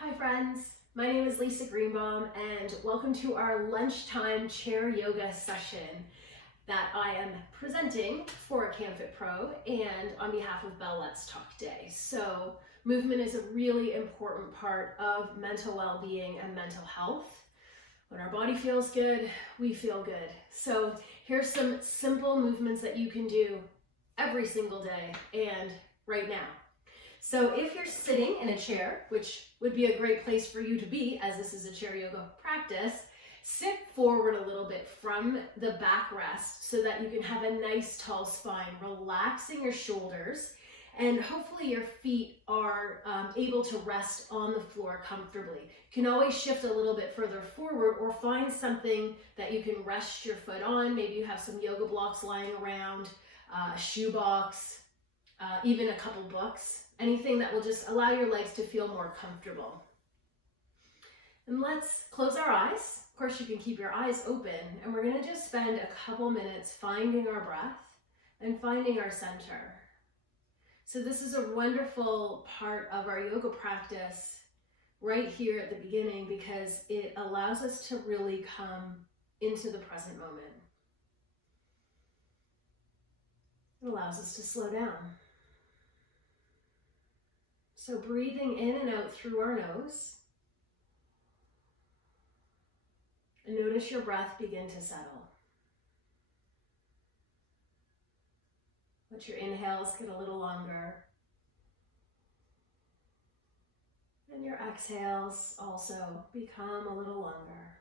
Hi friends, my name is Lisa Greenbaum and welcome to our lunchtime chair yoga session that I am presenting for canfitpro and on behalf of Bell Let's Talk Day. So movement is a really important part of mental well-being and mental health. When our body feels good, we feel good. So here's some simple movements that you can do every single day and right now. So if you're sitting in a chair, which would be a great place for you to be as this is a chair yoga practice, sit forward a little bit from the backrest so that you can have a nice tall spine, relaxing your shoulders, and hopefully your feet are able to rest on the floor comfortably. You can always shift a little bit further forward or find something that you can rest your foot on. Maybe you have some yoga blocks lying around, a shoe box, even a couple books. Anything that will just allow your legs to feel more comfortable. And let's close our eyes. Of course, you can keep your eyes open, and we're going to just spend a couple minutes finding our breath and finding our center. So this is a wonderful part of our yoga practice right here at the beginning because it allows us to really come into the present moment. It allows us to slow down. So breathing in and out through our nose. And notice your breath begin to settle. Let your inhales get a little longer. And your exhales also become a little longer.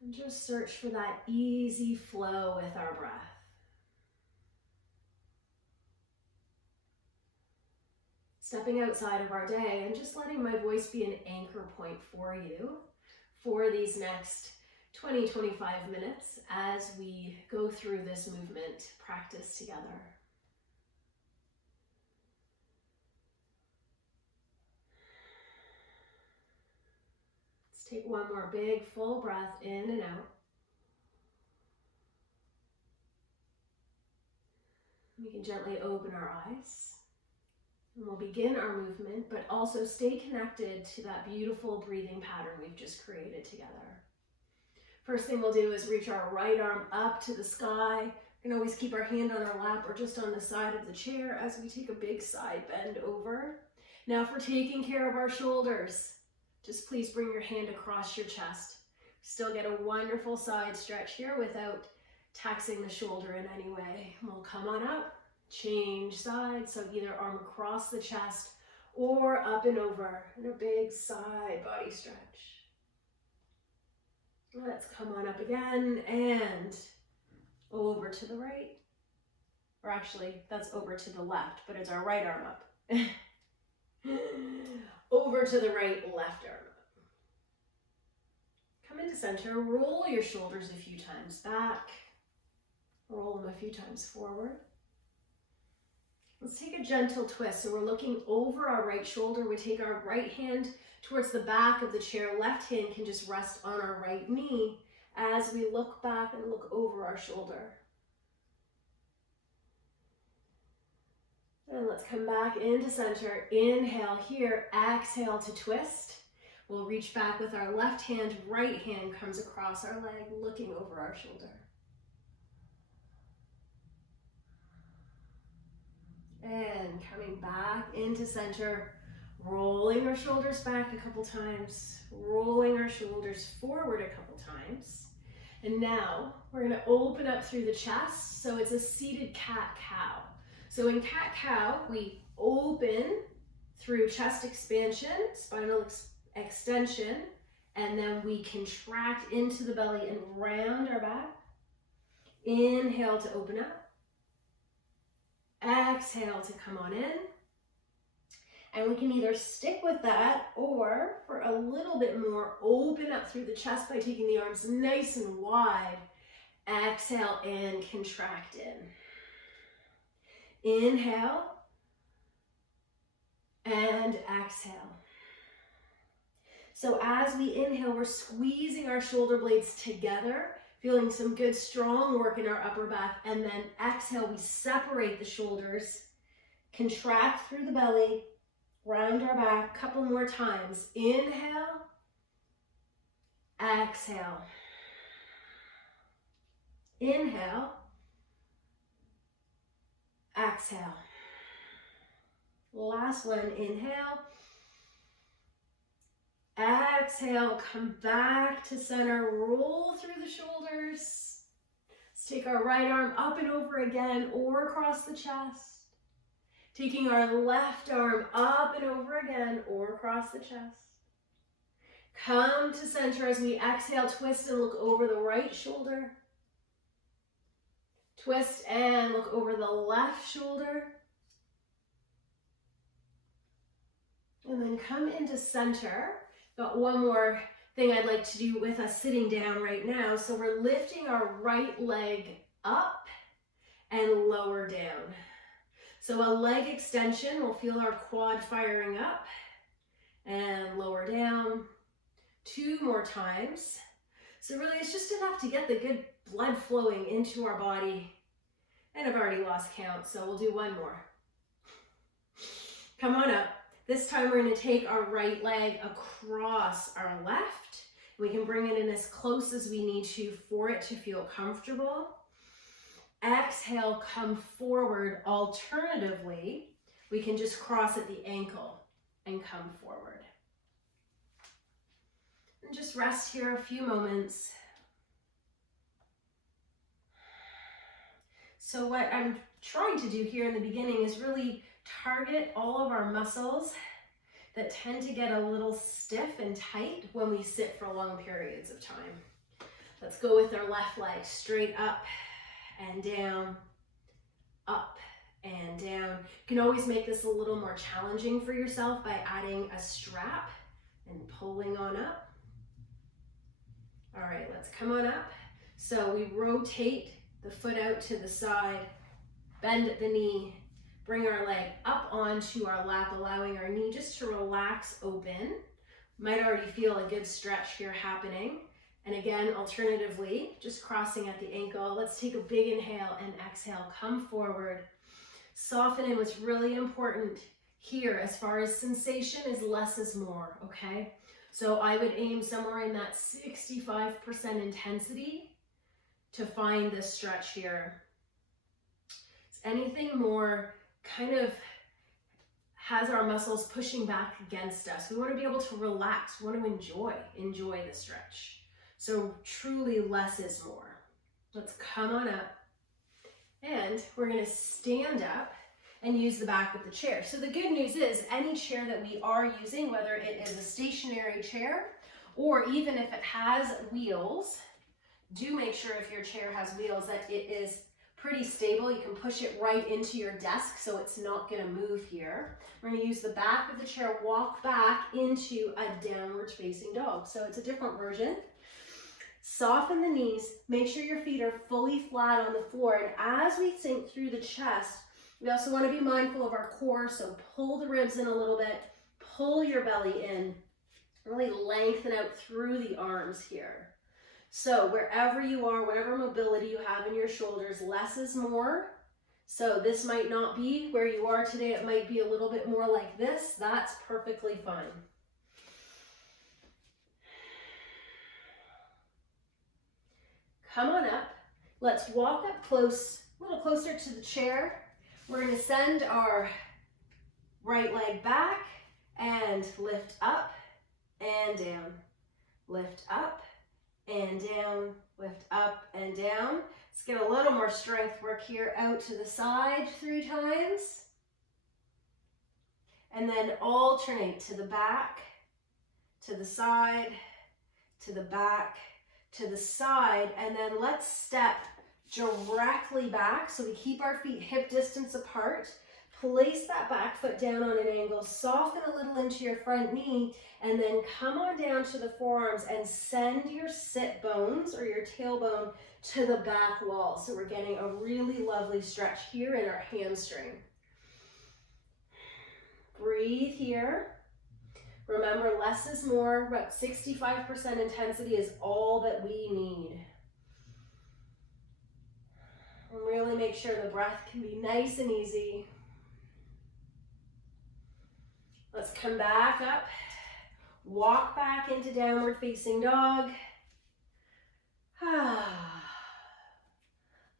And just search for that easy flow with our breath. Stepping outside of our day and just letting my voice be an anchor point for you for these next 20-25 minutes as we go through this movement practice together. Take one more big full breath in and out. We can gently open our eyes. And we'll begin our movement, but also stay connected to that beautiful breathing pattern we've just created together. First thing we'll do is reach our right arm up to the sky. We can always keep our hand on our lap or just on the side of the chair as we take a big side bend over. Now for taking care of our shoulders, just please bring your hand across your chest. Still get a wonderful side stretch here without taxing the shoulder in any way. We'll come on up, change sides, so either arm across the chest or up and over in a big side body stretch. Let's come on up again and over to the right. Or actually, that's over to the left, but it's our right arm up. Over to the right, left arm up. Come into center, roll your shoulders a few times back, roll them a few times forward. Let's take a gentle twist. So we're looking over our right shoulder. We take our right hand towards the back of the chair. Left hand can just rest on our right knee as we look back and look over our shoulder. And let's come back into center. Inhale here, exhale to twist. We'll reach back with our left hand, right hand comes across our leg, looking over our shoulder. And coming back into center, rolling our shoulders back a couple times, rolling our shoulders forward a couple times. And now we're gonna open up through the chest, so it's a seated cat-cow. So in cat-cow, we open through chest expansion, spinal extension, and then we contract into the belly and round our back. Inhale to open up. Exhale to come on in. And we can either stick with that or for a little bit more, open up through the chest by taking the arms nice and wide. Exhale and contract in. Inhale and exhale. So as we inhale, we're squeezing our shoulder blades together Feeling some good strong work in our upper back. And then exhale, we separate the shoulders, contract through the belly, round our back. Couple more times. Inhale, exhale. Inhale, exhale. Last one, inhale. Exhale, come back to center, roll through the shoulders. Let's take our right arm up and over again or across the chest. Taking our left arm up and over again or across the chest. Come to center as we exhale, twist and look over the right shoulder. Twist and look over the left shoulder. And then come into center. Got one more thing I'd like to do with us sitting down right now. So we're lifting our right leg up and lower down. So a leg extension, we'll feel our quad firing up and lower down. 2 more times. So really it's just enough to get the good blood flowing into our body. And I've already lost count, so we'll do 1 more. Come on up. This time we're going to take our right leg across our left. We can bring it in as close as we need to for it to feel comfortable. Exhale, come forward. Alternatively, we can just cross at the ankle and come forward. And just rest here a few moments. So what I'm trying to do here in the beginning is really target all of our muscles that tend to get a little stiff and tight when we sit for long periods of time. Let's go with our left leg straight up and down, up and down. You can always make this a little more challenging for yourself by adding a strap and pulling on up. All right, let's come on up. So we rotate the foot out to the side, bend at the knee, bring our leg up onto our lap, allowing our knee just to relax open. Might already feel a good stretch here happening. And again, alternatively, just crossing at the ankle. Let's take a big inhale and exhale. Come forward. Soften in. What's really important here as far as sensation is less is more, okay? So I would aim somewhere in that 65% intensity to find this stretch here. Anything more kind of has our muscles pushing back against us. We want to be able to relax. We want to enjoy the stretch. So truly less is more. Let's come on up. And we're going to stand up and use the back of the chair. So the good news is any chair that we are using, whether it is a stationary chair or even if it has wheels, do make sure if your chair has wheels that it is pretty stable. You can push it right into your desk so it's not going to move here. We're going to use the back of the chair, walk back into a downward facing dog. So it's a different version. Soften the knees, make sure your feet are fully flat on the floor. And as we sink through the chest, we also want to be mindful of our core. So pull the ribs in a little bit, pull your belly in, really lengthen out through the arms here. So wherever you are, whatever mobility you have in your shoulders, less is more. So this might not be where you are today. It might be a little bit more like this. That's perfectly fine. Come on up. Let's walk up close, a little closer to the chair. We're going to send our right leg back and lift up and down. Lift up and down, lift up and down. Let's get a little more strength work here. Out to the side 3 times. And then alternate to the back, to the side, to the back, to the side. And then let's step directly back. So we keep our feet hip distance apart. Place that back foot down on an angle, soften a little into your front knee, and then come on down to the forearms and send your sit bones or your tailbone to the back wall. So we're getting a really lovely stretch here in our hamstring. Breathe here. Remember, less is more. About 65% intensity is all that we need. sure the breath can be nice and easy. Let's come back up. Walk back into downward facing dog.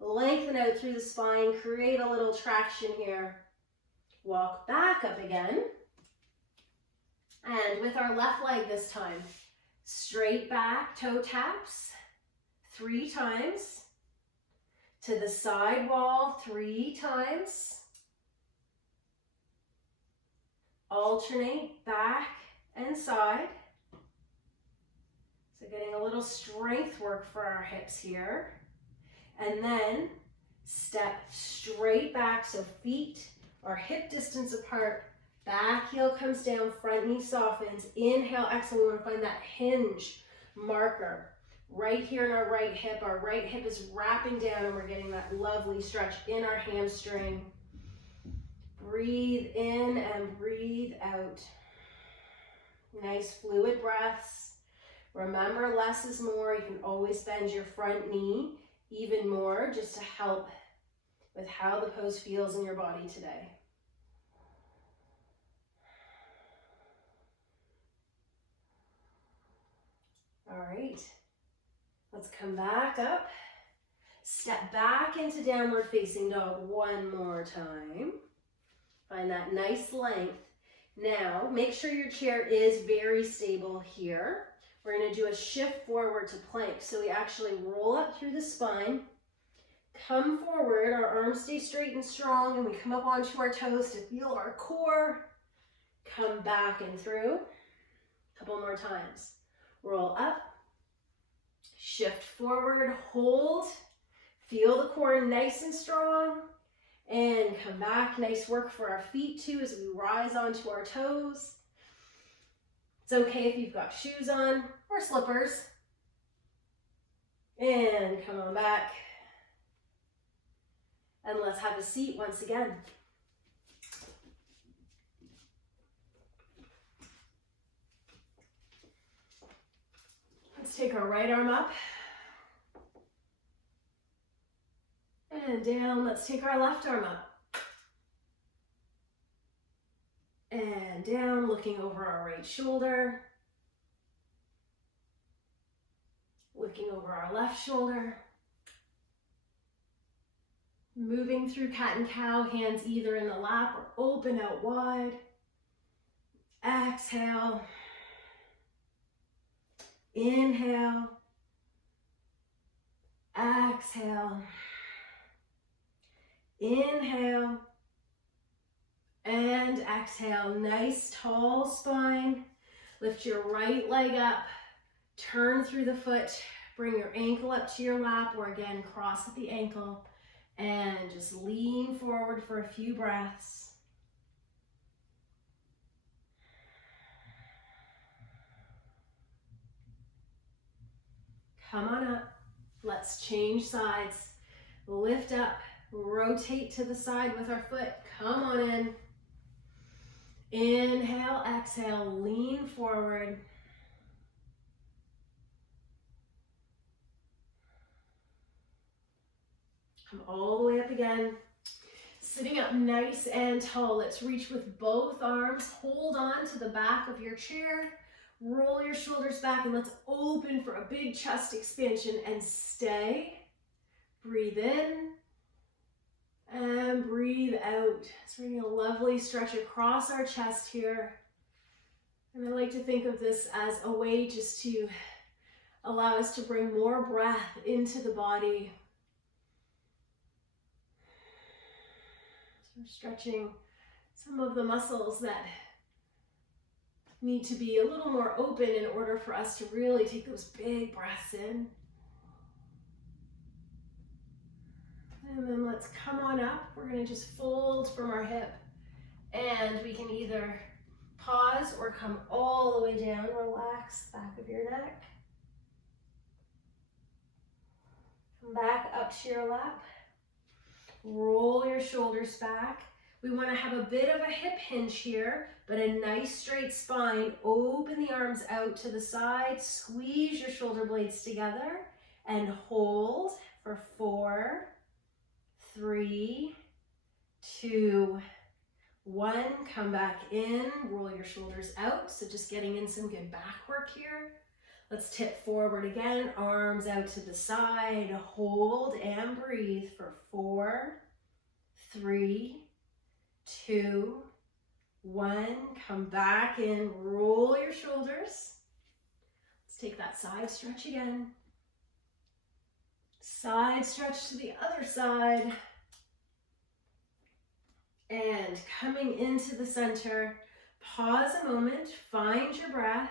Lengthen out through the spine, create a little traction here. Walk back up again. And with our left leg this time, straight back, toe taps, 3 times. To the side wall, 3 times. Alternate back and side. So getting a little strength work for our hips here. And then step straight back, so feet are hip distance apart. Back heel comes down, front knee softens. Inhale, exhale. We want to find that hinge marker right here in our right hip. Our right hip is wrapping down and we're getting that lovely stretch in our hamstring. Breathe in and breathe out. Nice fluid breaths. Remember, less is more. You can always bend your front knee even more just to help with how the pose feels in your body today. All right, let's come back up. Step back into downward facing dog one more time. Find that nice length. Now, make sure your chair is very stable here. We're going to do a shift forward to plank. So we actually roll up through the spine, come forward, our arms stay straight and strong, and we come up onto our toes to feel our core. Come back and through. A couple more times. Roll up, shift forward, hold, feel the core nice and strong, and come back. Nice work for our feet too as we rise onto our toes. It's okay if you've got shoes on or slippers. And come on back. And let's have a seat once again. Let's take our right arm up. And down. Let's take our left arm up. And down, looking over our right shoulder. Looking over our left shoulder. Moving through cat and cow, hands either in the lap or open out wide. Exhale. Inhale. Exhale. Inhale. And exhale. Nice tall spine. Lift your right leg up. Turn through the foot. Bring your ankle up to your lap, or again, cross at the ankle. And just lean forward for a few breaths. Come on up. Let's change sides. Lift up. Rotate to the side with our foot. Come on in. Inhale, exhale, lean forward. Come all the way up again. Sitting up nice and tall. Let's reach with both arms. Hold on to the back of your chair. Roll your shoulders back and let's open for a big chest expansion and stay. Breathe in and breathe out. So we're getting a lovely stretch across our chest here. And I like to think of this as a way just to allow us to bring more breath into the body. So we're stretching some of the muscles that need to be a little more open in order for us to really take those big breaths in. And then let's come on up. We're going to just fold from our hip. And we can either pause or come all the way down. Relax the back of your neck. Come back up to your lap. Roll your shoulders back. We want to have a bit of a hip hinge here, but a nice straight spine. Open the arms out to the side. Squeeze your shoulder blades together and hold for 4, 3, 2, 1. Come back in, roll your shoulders out. So just getting in some good back work here. Let's tip forward again, arms out to the side, hold and breathe for 4, 3, 2, 1. Come back in, roll your shoulders. Let's take that side stretch again. Side stretch to the other side. And coming into the center, pause a moment, find your breath.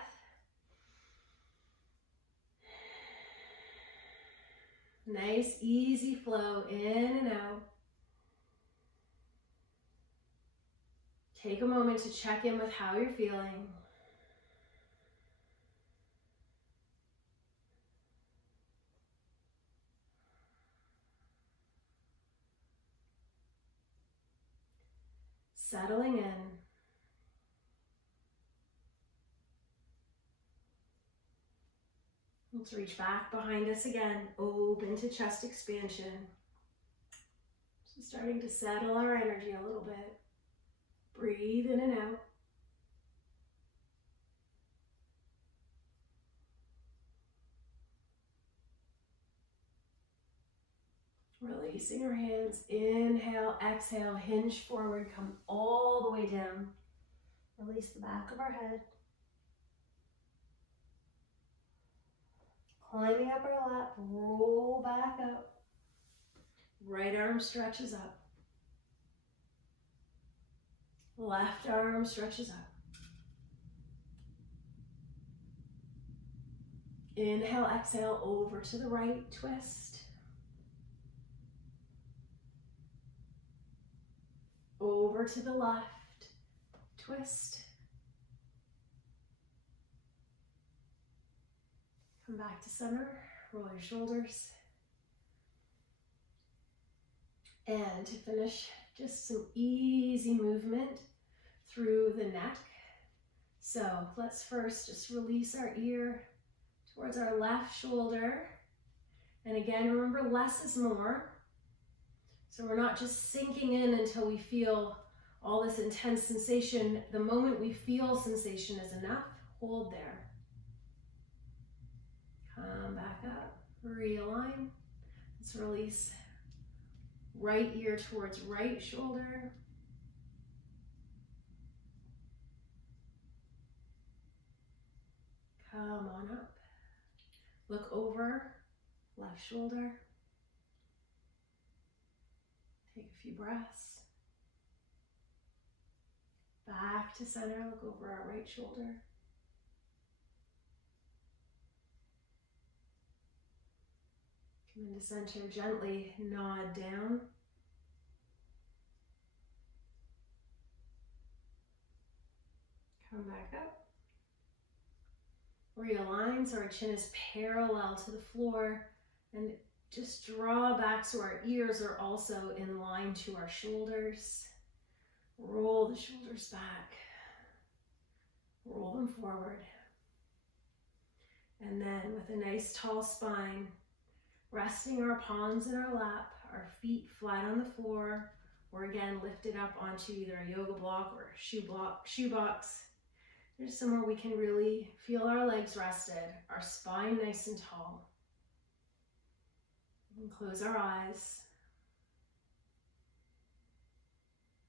Nice, easy flow in and out. Take a moment to check in with how you're feeling. Settling in. Let's reach back behind us again, open to chest expansion. So starting to settle our energy a little bit. Breathe in and out. Releasing our hands, inhale, exhale, hinge forward, come all the way down. Release the back of our head. Climbing up our lap, roll back up. Right arm stretches up. Left arm stretches up. Inhale, exhale, over to the right, twist. Over to the left, twist. Come back to center, roll your shoulders. And to finish, just some easy movement through the neck. So let's first just release our ear towards our left shoulder. And again, remember, less is more. So we're not just sinking in until we feel all this intense sensation. The moment we feel sensation is enough. Hold there. Come back up, realign. Let's release right ear towards right shoulder. Come on up. Look over, left shoulder. Take a few breaths. Back to center, look over our right shoulder. Come into center, gently nod down. Come back up. Realign so our chin is parallel to the floor, and just draw back so our ears are also in line to our shoulders. Roll the shoulders back. Roll them forward. And then with a nice tall spine, resting our palms in our lap, our feet flat on the floor, or again lifted up onto either a yoga block or shoe box. There's somewhere we can really feel our legs rested, our spine nice and tall. We can close our eyes,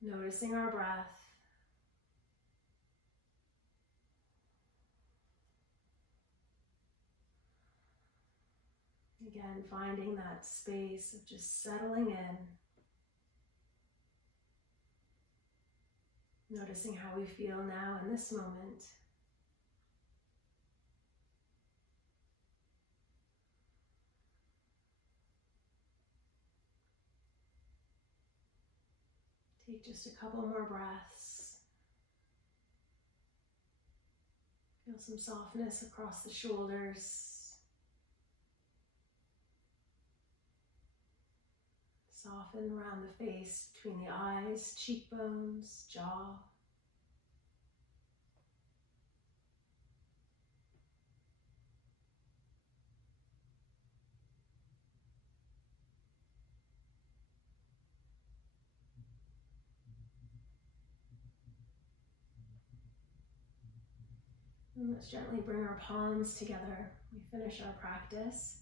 noticing our breath. Again, finding that space of just settling in. Noticing how we feel now in this moment. Take just a couple more breaths. Feel some softness across the shoulders. Soften around the face, between the eyes, cheekbones, jaw. And let's gently bring our palms together. We finish our practice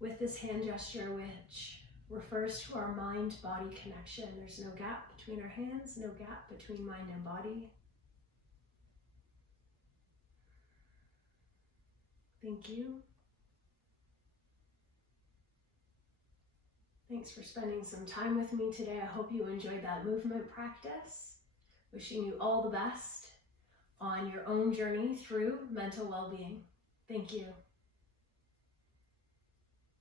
with this hand gesture, which refers to our mind-body connection. There's no gap between our hands, no gap between mind and body. Thank you. Thanks for spending some time with me today. I hope you enjoyed that movement practice. Wishing you all the best on your own journey through mental well-being. Thank you.